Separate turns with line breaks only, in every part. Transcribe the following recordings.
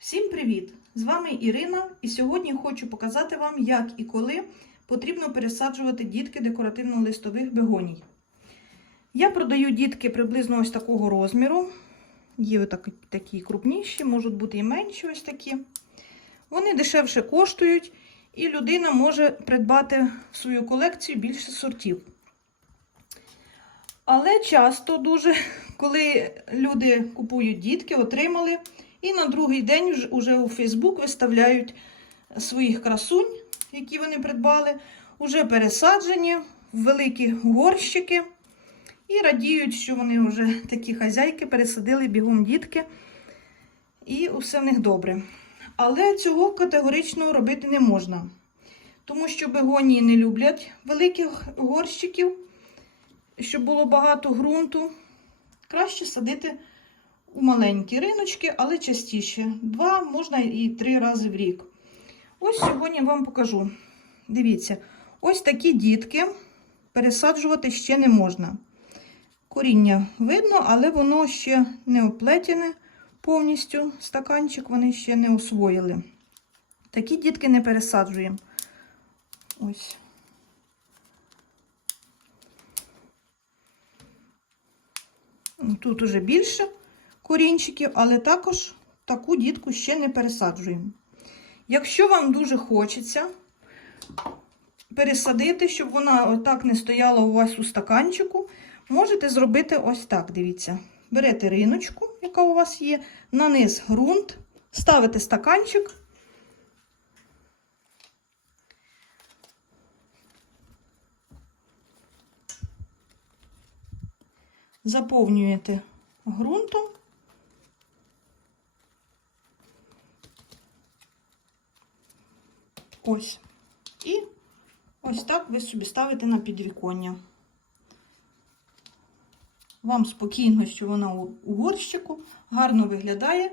Всім привіт! З вами Ірина, і сьогодні хочу показати вам, як і коли потрібно пересаджувати дітки декоративно-листових бегоній. Я продаю дітки приблизно ось такого розміру. Є отакі, такі крупніші, можуть бути і менші ось такі. Вони дешевше коштують, і людина може придбати в свою колекцію більше сортів. Але часто дуже, коли люди купують дітки, отримали, і на другий день вже- у Фейсбук виставляють своїх красунь, які вони придбали, уже пересаджені в великі горщики. І радіють, що вони вже такі хазяйки пересадили бігом дітки, і усе в них добре. Але цього категорично робити не можна, тому що бегонії не люблять великих горщиків щоб було багато ґрунту, краще садити маленькі риночки, але частіше. Два, можна і три рази в рік. Ось сьогодні вам покажу. Дивіться, ось такі дітки пересаджувати ще не можна. Коріння видно, але воно ще не оплетене повністю. Стаканчик вони ще не освоїли. Такі дітки не пересаджуємо. Ось. Тут уже більше корінчиків, але також таку дітку ще не пересаджуємо. Якщо вам дуже хочеться пересадити, щоб вона отак не стояла у вас у стаканчику, можете зробити ось так. Дивіться. Берете риночку, яка у вас є, на низ ґрунт, ставите стаканчик. Заповнюєте ґрунтом. Ось. І ось так ви собі ставите на підвіконня. Вам спокійно, що вона у горщику, гарно виглядає.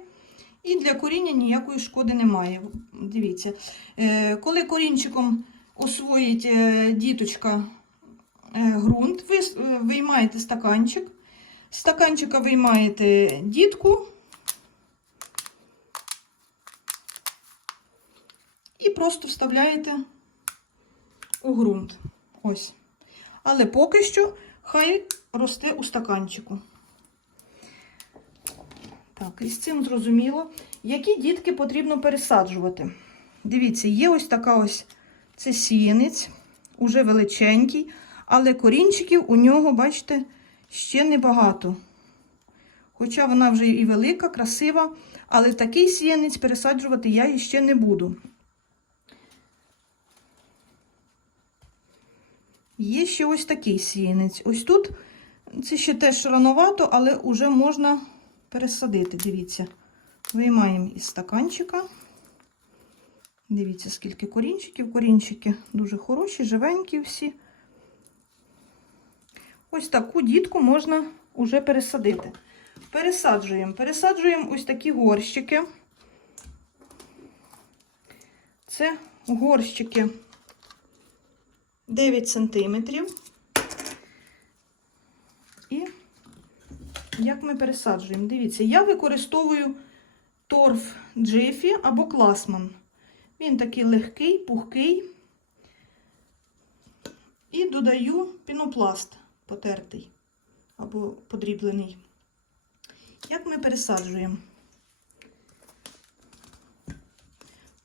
І для коріння ніякої шкоди немає. Дивіться, е, коли корінчиком освоїть е, діточка е, ґрунт, ви виймаєте стаканчик, з стаканчика виймаєте дітку і просто вставляєте у ґрунт. Ось. Але поки що хай росте у стаканчику. Так, і з цим зрозуміло, які дітки потрібно пересаджувати. Дивіться, є ось така ось це сіянець, уже величенький, але корінчиків у нього, бачите, ще небагато. Хоча вона вже і велика, красива, але такий сіянець пересаджувати я ще не буду. Є ще ось такий сіянець. Ось тут це ще теж рановато, але вже можна пересадити. Дивіться, виймаємо із стаканчика. Дивіться, скільки корінчиків. Корінчики дуже хороші, живенькі всі. Ось таку дітку можна уже пересадити. Пересаджуємо. Пересаджуємо ось такі горщики. Це горщики 9 сантиметрів. І як ми пересаджуємо? Дивіться, я використовую торф Джифі або класман. Він такий легкий, пухкий. І додаю пінопласт потертий або подріблений. Як ми пересаджуємо?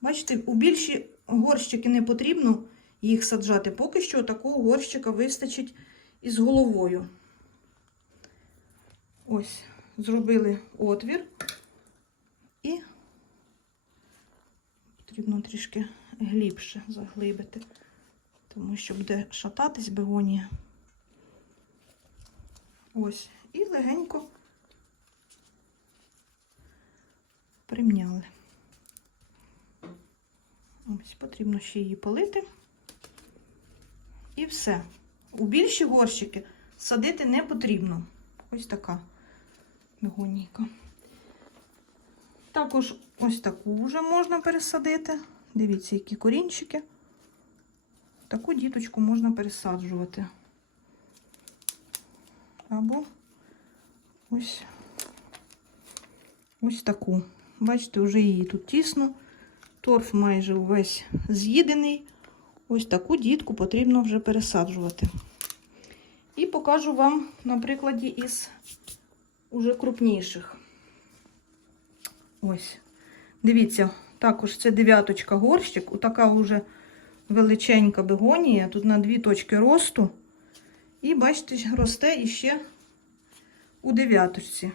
Бачите, у більші горщики не потрібно їх саджати. Поки що такого горщика вистачить із головою. Ось, зробили отвір. І потрібно трішки глибше заглибити, тому що буде шататись бегонія. Ось, і легенько примняли. Ось, потрібно ще її полити. І все. У більші горщики садити не потрібно. Ось така бегонійка. Також ось таку вже можна пересадити. Дивіться, які корінчики. Таку діточку можна пересаджувати. Або ось ось таку. Бачите, вже її тут тісно. Торф майже увесь з'їдений. Ось таку дітку потрібно вже пересаджувати. І покажу вам на прикладі із уже крупніших. Ось. Дивіться, також це дев'яточка горщик. Отака вже величенька бегонія. Тут на дві точки росту. І бачите, росте іще у дев'яточці.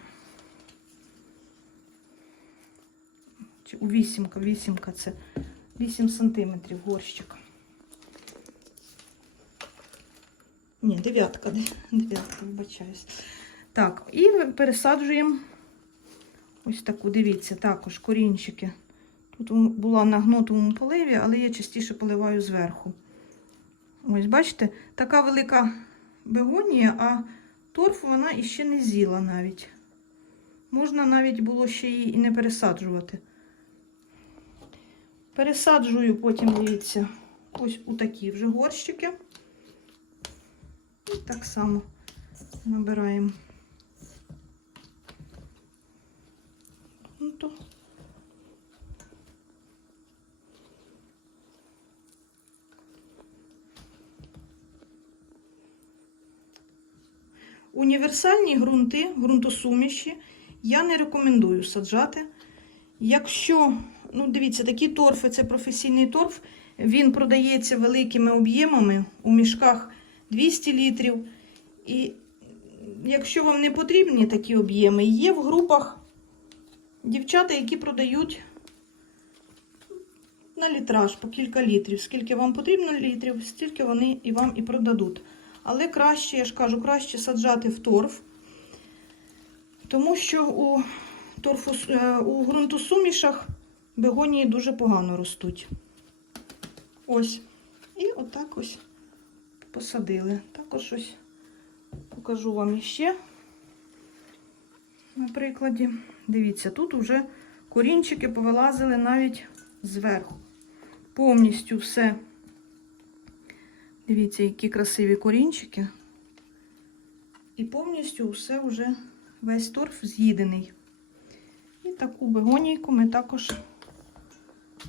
У вісімка, вісімка це 8 сантиметрів горщик. Ні, дев'ятка, де- дев'ятка, вибачаюсь. Так, і пересаджуємо ось таку, дивіться, також корінчики. Тут була на гнутому поливі, але я частіше поливаю зверху. Ось, бачите, така велика бегонія, а торф вона іще не з'їла навіть. Можна навіть було ще її і не пересаджувати. Пересаджую потім, дивіться, ось у такі вже горщики. Так само набираємо. Ну. Універсальні ґрунти, ґрунтосуміші я не рекомендую саджати. Якщо, ну дивіться, такі торфи, це професійний торф, він продається великими об'ємами у мішках 200 літрів. І якщо вам не потрібні такі об'єми, є в групах дівчата, які продають на літраж по кілька літрів. Скільки вам потрібно літрів, стільки вони і вам і продадуть. Але краще, я ж кажу, краще саджати в торф, тому що у, торфу, е, у ґрунтосумішах бегонії дуже погано ростуть. Ось. І отак ось посадили. Також ось покажу вам іще на прикладі. Дивіться, тут вже корінчики повилазили навіть зверху. Повністю все. Дивіться, які красиві корінчики. І повністю все вже весь торф з'їдений. І таку бегонійку ми також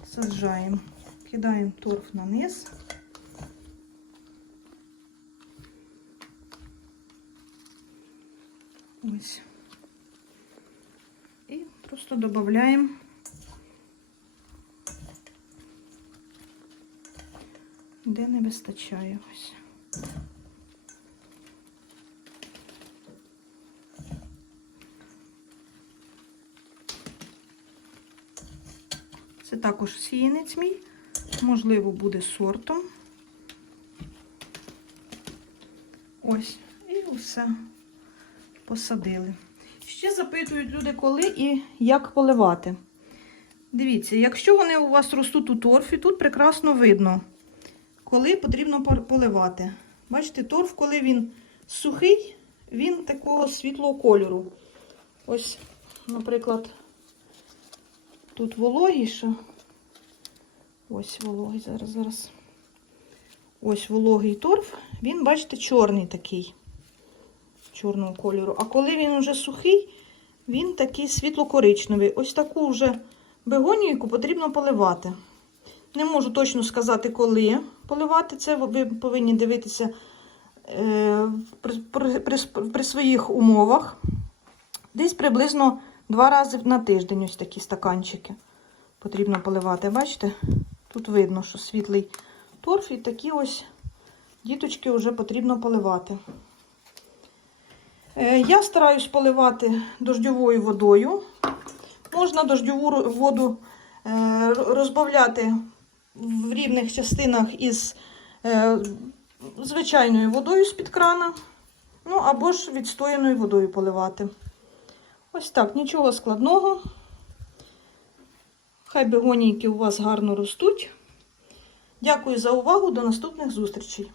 саджаємо. Кидаємо торф на низ. Ось. І просто додаємо де не вистачає ось. Це також сіянець мій, можливо, буде сортом. Ось, і все посадили. Ще запитують люди, коли і як поливати. Дивіться, якщо вони у вас ростуть у торфі, тут прекрасно видно, коли потрібно поливати. Бачите, торф, коли він сухий, він такого світлого кольору. Ось, наприклад, тут вологіше. Ось вологий, зараз, зараз. Ось вологий торф, він, бачите, чорний такий чорного кольору. А коли він вже сухий, він такий світло-коричневий. Ось таку вже бегонійку потрібно поливати. Не можу точно сказати, коли поливати це. Ви повинні дивитися е, при, при, при, при своїх умовах. Десь приблизно два рази на тиждень ось такі стаканчики потрібно поливати. Бачите? Тут видно, що світлий торф і такі ось діточки вже потрібно поливати. Е, Я стараюсь поливати дождьовою водою. Можна дождьову воду е, розбавляти в рівних частинах із е, звичайною водою з-під крана, ну або ж відстояною водою поливати. Ось так, нічого складного. Хай бегонійки у вас гарно ростуть. Дякую за увагу. До наступних зустрічей.